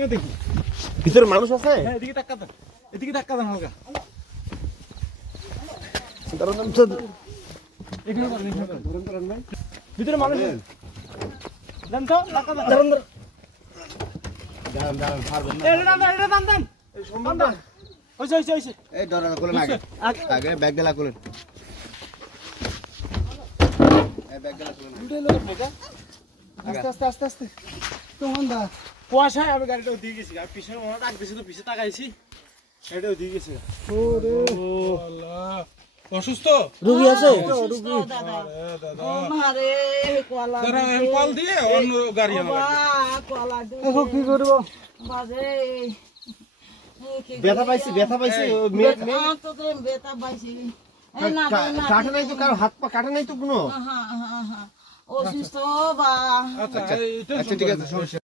এদিকে দেখি ভিতরে মানুষ আছে? হ্যাঁ এদিকে টাকা দেন, এদিকে টাকা দেন হালকা। ভিতরে মানুষ দেন তো টাকা দেন। এটা দাম দেন। এই সম্বন্ধ হইছে। এই ডরানো কোলেন আগে ব্যাগ দিলা কোলেন। এই ব্যাগ দিলা কোলেন। আস্তে তখন দা কুয়াশায় আমি গাড়িটা দিয়ে গেছি, আর পিছনে মনে ডাক দিয়েছিল, পিছে তাকাইছি গাড়িটাও দিয়ে গেছে। ওরে আল্লাহ, অসুস্থ রোগী আছে? রোগী দাদা মারে কলা দাদা কল দিয়ে অন্য গাড়ি আনা লাগবে। কি করব বাজে ব্যথা পাইছি তো ব্যথা পাইছি। কাটে নাই তো, কারো হাত পা কাটে নাই তো কোনো। অসুস্থ বা আচ্ছা ঠিক আছে।